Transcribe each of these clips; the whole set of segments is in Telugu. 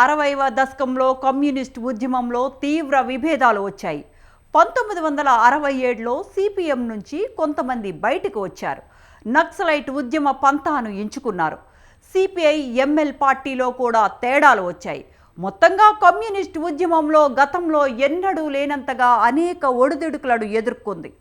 60వ దశకంలో కమ్యూనిస్ట్ ఉద్యమంలో తీవ్ర విభేదాలు వచ్చాయి. 1967లో సిపిఎం నుంచి కొంతమంది బయటకు వచ్చారు. నక్సలైట్ ఉద్యమ పంథాను ఎంచుకున్నారు. సిపిఐ ఎంఎల్ పార్టీలో కూడా తేడాలు వచ్చాయి. మొత్తంగా కమ్యూనిస్ట్ ఉద్యమంలో గతంలో ఎన్నడూ లేనంతగా అనేక ఒడిదుడుకులను ఎదుర్కొంది.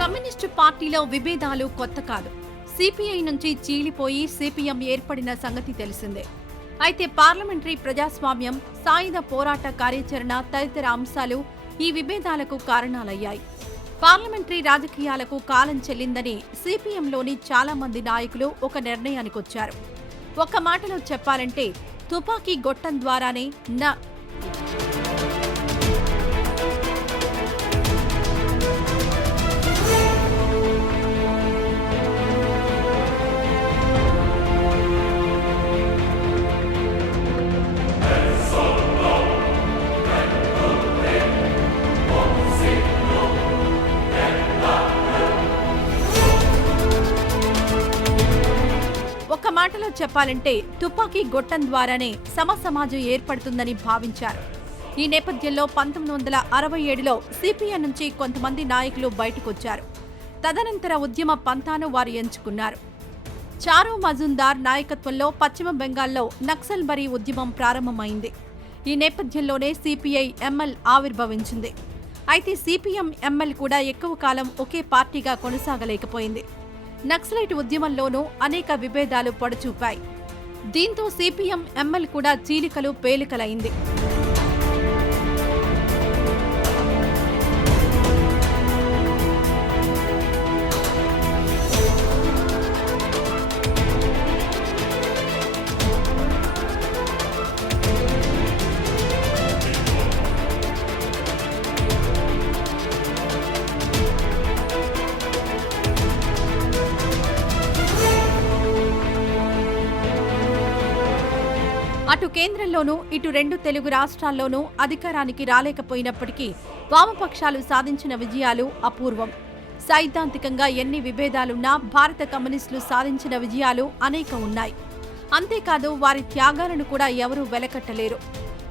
కమ్యూనిస్టు పార్టీలో విభేదాలు కొత్త కాదు. సిపిఐ నుంచి చీలిపోయి సిపిఎం ఏర్పడిన సంగతి తెలిసిందే. అయితే పార్లమెంటరీ ప్రజాస్వామ్యం, సాయుధ పోరాట కార్యాచరణ తదితర అంశాలు ఈ విభేదాలకు కారణాలయ్యాయి. పార్లమెంటరీ రాజకీయాలకు కాలం చెల్లిందని సిపిఎంలోని చాలా మంది నాయకులు ఒక నిర్ణయానికొచ్చారు. ఒక్క మాటలో చెప్పాలంటే తుపాకీ గొట్టం ద్వారానే ఒక్క మాటలో చెప్పాలంటే తుపాకీ గొట్టం ద్వారానే సమసమాజం ఏర్పడుతుందని భావించారు. ఈ నేపథ్యంలో 1967లో సిపిఎం నుంచి కొంతమంది నాయకులు బయటకొచ్చారు. తదనంతర ఉద్యమ పంథాను వారు ఎంచుకున్నారు. చారు మజుందార్ నాయకత్వంలో పశ్చిమ బెంగాల్లో నక్సల్బరీ ఉద్యమం ప్రారంభమైంది. ఈ నేపథ్యంలోనే సిపిఐ ఎంఎల్ ఆవిర్భవించింది. అయితే సిపిఎం ఎంఎల్ కూడా ఎక్కువ కాలం ఒకే పార్టీగా కొనసాగలేకపోయింది. నక్సలైట్ ఉద్యమంలోనూ అనేక విభేదాలు పొడచూపాయి. దీంతో సిపిఎం ఎంఎల్ కూడా చీలికలు పేలికలైంది. అటు కేంద్రంలోనూ ఇటు రెండు తెలుగు రాష్ట్రాల్లోనూ అధికారానికి రాలేకపోయినప్పటికీ వామపక్షాలు సాధించిన విజయాలు అపూర్వం. సైద్ధాంతికంగా ఎన్ని విభేదాలున్నా భారత కమ్యూనిస్టులు సాధించిన విజయాలు అనేక ఉన్నాయి. అంతేకాదు వారి త్యాగాలను కూడా ఎవరూ వెలకట్టలేరు.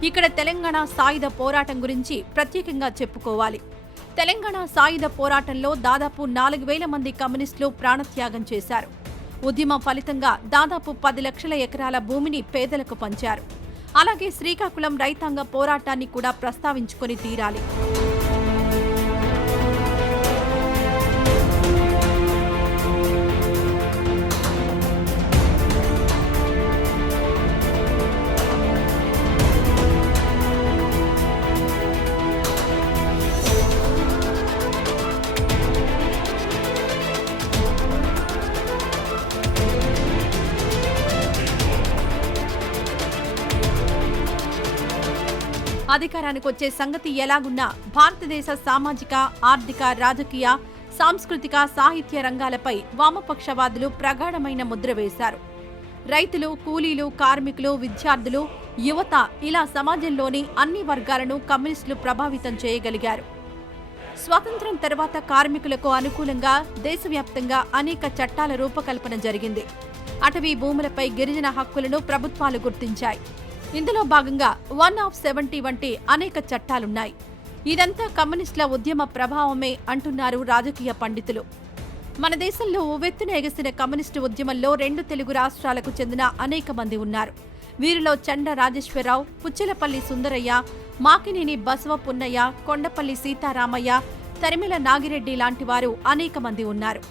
ఇక్కడ తెలంగాణ సాయుధ పోరాటం గురించి ప్రత్యేకంగా చెప్పుకోవాలి. తెలంగాణ సాయుధ పోరాటంలో దాదాపు 4000 మంది కమ్యూనిస్టులు ప్రాణత్యాగం చేశారు. ఉద్యమం ఫలితంగా దాదాపు 10 లక్షల ఎకరాల భూమిని పేదలకు పంచారు. అలాగే శ్రీకాకుళం రైతాంగ పోరాటాన్ని కూడా ప్రస్తావించుకొని తీరాలి. అధికారానికి వచ్చే సంగతి ఎలాగున్నా భారతదేశ సామాజిక, ఆర్థిక, రాజకీయ, సాంస్కృతిక, సాహిత్య రంగాలపై వామపక్షవాదులు ప్రగాఢమైన ముద్ర వేశారు. రైతులు, కూలీలు, కార్మికులు, విద్యార్థులు, యువత ఇలా సమాజంలోని అన్ని వర్గాలను కమ్యూనిస్టులు ప్రభావితం చేయగలిగారు. స్వాతంత్ర్యం తర్వాత కార్మికులకు అనుకూలంగా దేశవ్యాప్తంగా అనేక చట్టాల రూపకల్పన జరిగింది. అటవీ భూములపై గిరిజన హక్కులను ప్రభుత్వాలు గుర్తించాయి. ఇందులో భాగంగా 1 of 70 వంటి అనేక చట్టాలున్నాయి. ఇదంతా కమ్యూనిస్టుల ఉద్యమ ప్రభావమే అంటున్నారు రాజకీయ పండితులు. మన దేశంలో ఉవ్వెత్తున ఎగసిన కమ్యూనిస్టు ఉద్యమంలో రెండు తెలుగు రాష్ట్రాలకు చెందిన అనేక మంది ఉన్నారు. వీరిలో చండ రాజేశ్వరరావు, పుచ్చలపల్లి సుందరయ్య, మాకినేని బసవ పున్నయ్య, కొండపల్లి సీతారామయ్య, తరిమెల నాగిరెడ్డి లాంటి వారు అనేక మంది ఉన్నారు.